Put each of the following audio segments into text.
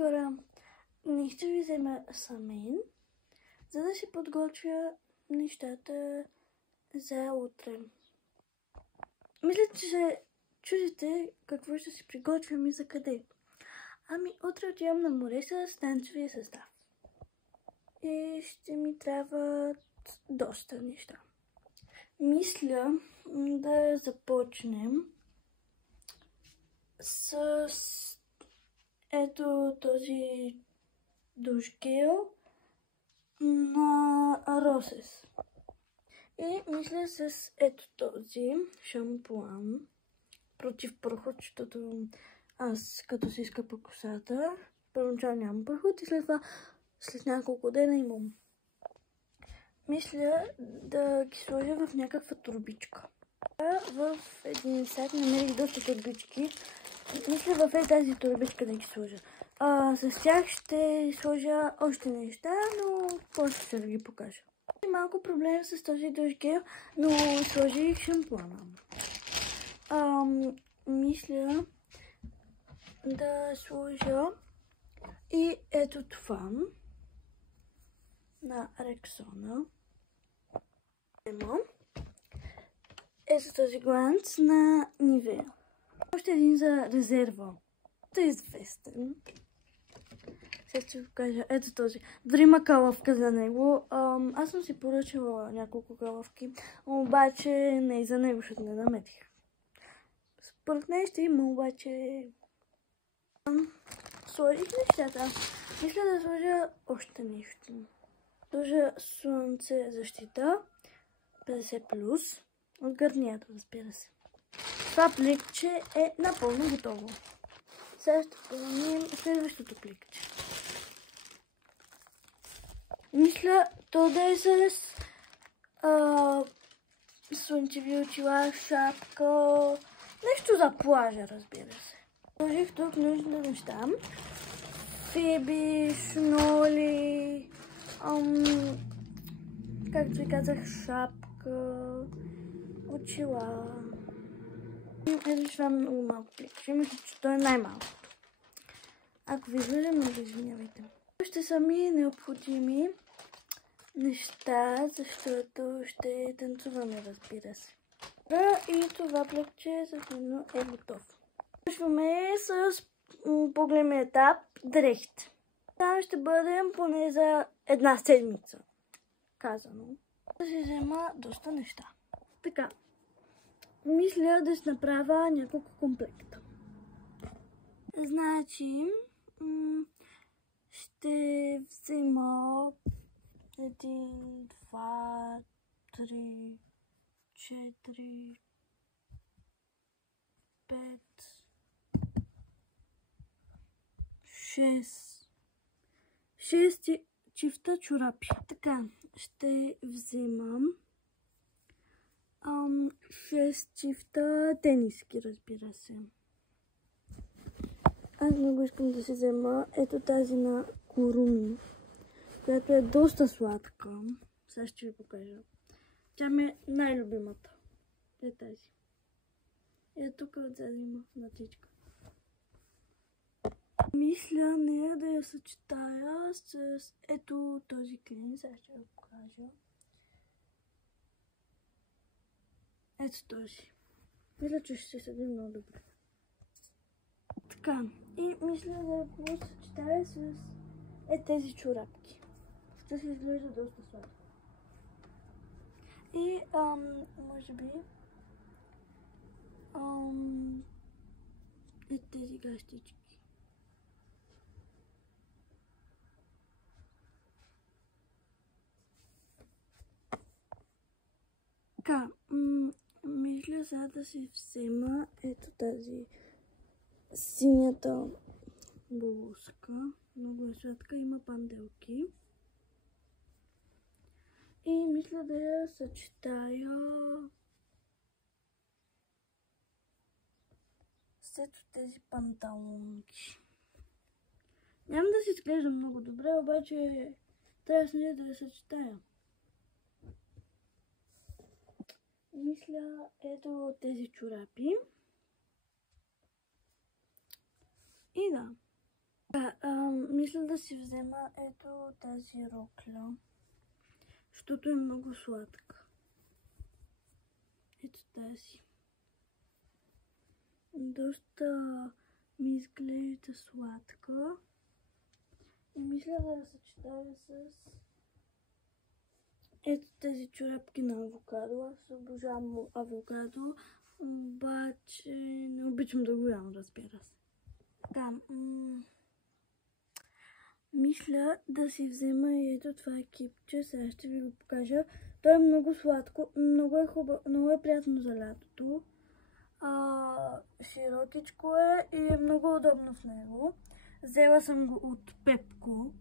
хора, не ще ви взема самен, за да си подготвя нещата за утре. Мисля, че се чудите какво ще си приготвям и за къде. Ами, утре отивам на море с танцовия състав. И ще ми трябват доста неща. Мисля да започнем с ето този душ гел на Roses. И мисля с ето този шампуан против проход, защото аз като си изкъпа косата, първоначално нямам проход и след това след няколко дена имам. Мисля да ги сложа в някаква турбичка. В един сайт намерих доста турбички. Мисля в тази турбичка да ги сложа. С тях ще сложа още неща, но после ще ви ги покажа. Малко проблем с този душ гел, но сложих шампуана. Мисля да сложа и ето това на Rexona. Ето този гланц на Nivea. Още един за резерва. Той е известен. Сега ще ви покажа. Ето този. Дори има калъвка за него. Аз съм си поръчала няколко калъвки, обаче не и за него, защото не намерих. Според нея ще има, обаче сложих нещата. Мисля да сложа още нещо. Сложа слънце защита 50+, от Гарниер, разбира се. Това пликче е напълно готово. Сега ще пълним следващото пликче. Мисля то да е с слънчеви очила, шапка, нещо за плажа, разбира се. Сложих тук нужните неща. Феби, шноли, както ви казах, шапка, очила. Ето това е много малко пликче. Мисля, че то е най-малкото. Ако ви излъжа, много извинявайте. Ще са ми необходими неща, защото ще танцуваме, разбира се. И това пликче съвсем е готово. Почваме с по-големия етап дрехите. Там ще бъдем поне за една седмица, казано. Да си взема доста неща. Така, мисля да си направя няколко комплекта. Значи, ще взема 1, 2, 3, 4, 5, 6 чифта чорапи. Така, ще вземам 6 чифта тениски, разбира се. Аз много искам да си взема ето тази на Kuromi, която е доста сладка. Сега ще ви покажа. Тя ми е най-любимата. Е тази. Ето тук отзад има натичка. Мисля нея да я съчетая с ето този крем. Сега ще ви покажа. Ето този. Мисля, че ще се седи много добре. Така. И мисля да го съчетая с тези чорапки. Ще се изглежда доста сладко. И може би тези гащички. Така, мисля сега да си взема ето тази синята блузка. Много е сладка, има панделки. И мисля да я съчетая с ето тези панталонки. Няма да си изглежда много добре, обаче трябва с нея да я съчетая. Мисля ето тези чорапи. И да. Мисля да си взема ето тази рокля, защото е много сладка. Ето тази. Доста ми изглежда сладка. И мисля да я съчетая с ето тези чорапки на авокадо. Аз обожавам авокадо, обаче не обичам да го ям, разбира се. Така, мисля да си взема и ето това екипче. Сега ще ви го покажа. То е много сладко, много е хубаво, много е приятно за лятото. Широкичко е и е много удобно в него. Взела съм го от Пепко.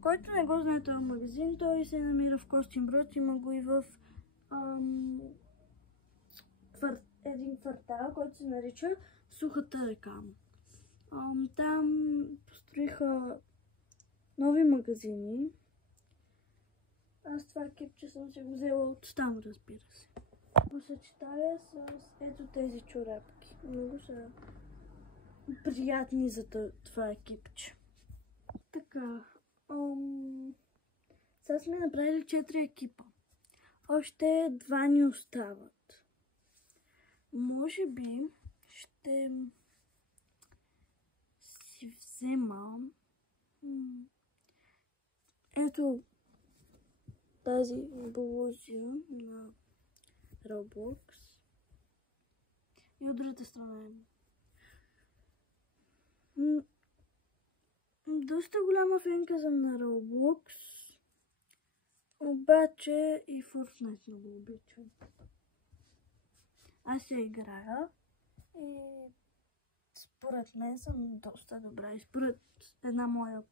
Който не го знае този магазин, той се намира в Костинброд. Има го и в един квартал, който се нарича Сухата река. Там построиха нови магазини. Аз това кепче съм си го взела от там, разбира се. Го съчетая с ето тези чорапки. Много са приятни за това екипче. Така. Сега сме направили 4 екипа. Още 2 ни остават. Може би ще си взема ето тази блузия на Roblox. И от другата страна е. Доста голяма фенка съм на Roblox. Обаче и Fortnite много обичам. Аз я играя и според мен съм доста добра. И според една моя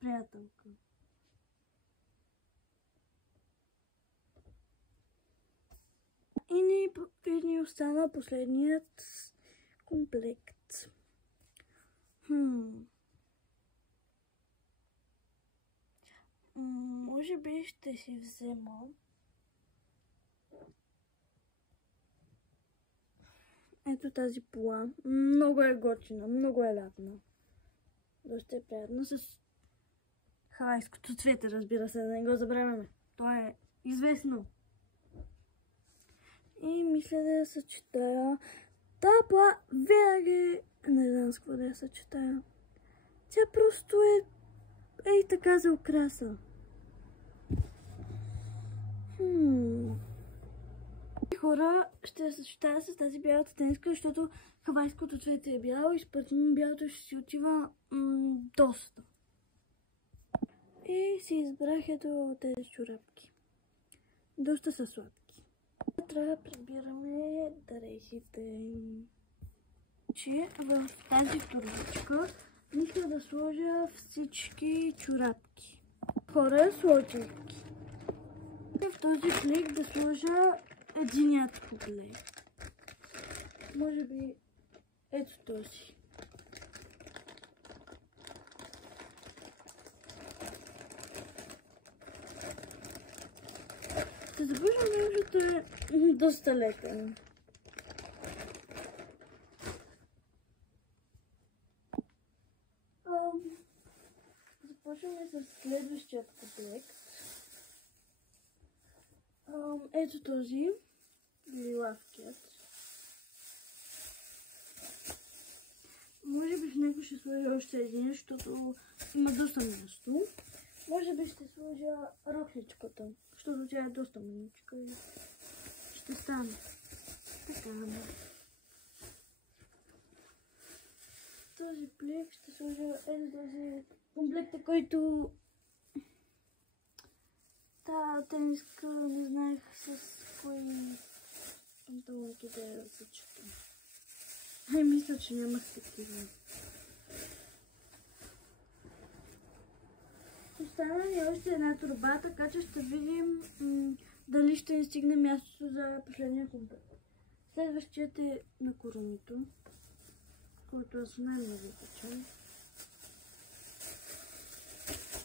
приятелка. И ни остана последният комплект. Може би ще си взема ето тази пола. Много е готина, много е лятна. Доста е приятна с хавайското цвете, разбира се, да не го забравяме. То е известно. И мисля да я съчетая. Тапа винаги не знам с какво да я съчетая. Тя просто е ей така за украса. Хора, ще я съчетая с тази бялата тениска, защото хавайското цвете е бяло и според мен бялото ще си отива доста. И си избрах ето тези чорапки. Доста са сладки. Трябва да прибираме дрехите. Че в тази турбичка мисля да сложа всички чорапки. Хора, сложих ги. В този плик да сложа единият комплект. Може би ето този. Ще започвам, защото е доста лека. Започваме с следващият комплект. Ето този лилавкият. Може би в него ще сложа още един, защото има доста място. Може би ще сложа рокличката, защото тя е доста маничка и ще стане. Така. Този плик ще сложа ето този комплекта, който тениска не знаех с кои панталонки да я съчетам. Мисля, че нямах такива. Остана ни още една турба, така че ще видим дали ще ни стигне мястото за последния комплект. Следващият е на коронито, който аз най-много обичам.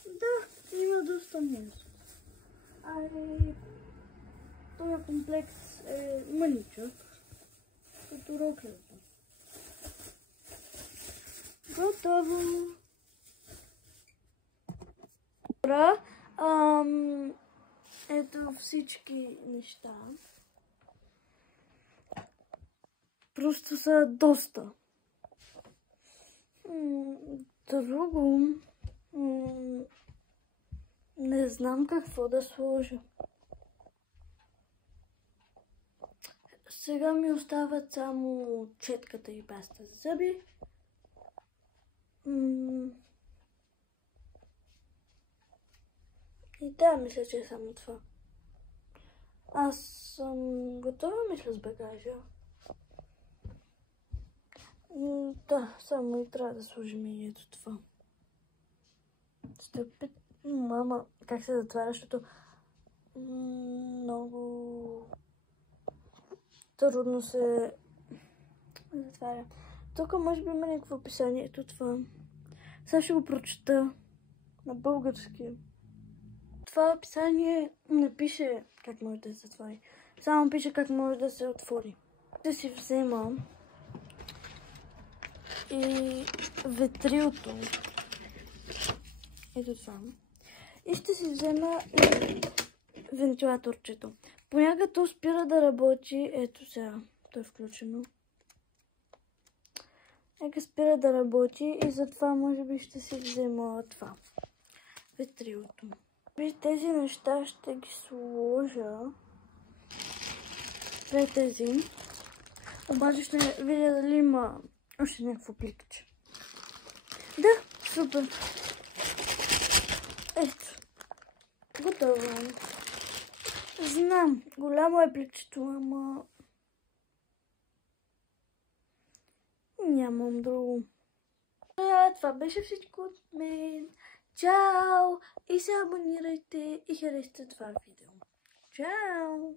Да, има доста място. Този комплект е мъничък, като роклята. Готово! така. Ето всички неща. Просто са доста. Друго. Не знам какво да сложа. Сега ми остават само четката и паста за зъби. И да, мисля, че е само това. Аз съм готова, мисля, с багажа. Да, само и трябва да сложим и ето това. Стъпи. Мама, как се затваря, защото много трудно се затваря. Тук може би има някакво описание. Ето това. Сега ще го прочета на български. Това описание не пише как може да се затвори. Само пише как може да се отвори. Ще си взема и ветрилото. Ето това. И ще си взема и вентилаторчето. Понякога то спира да работи. Ето сега. То е включено. Нека спира да работи и затова може би ще си взема това. Ветрилото. Тези неща ще ги сложа пред тези. Обаче ще видя дали има още някакво пликче. Да, супер. Ето. Готово. Знам, голямо е пликчето, ама нямам друго. Това беше всичко от мен. Чао! И се абонирайте и харесайте това видео. Чао!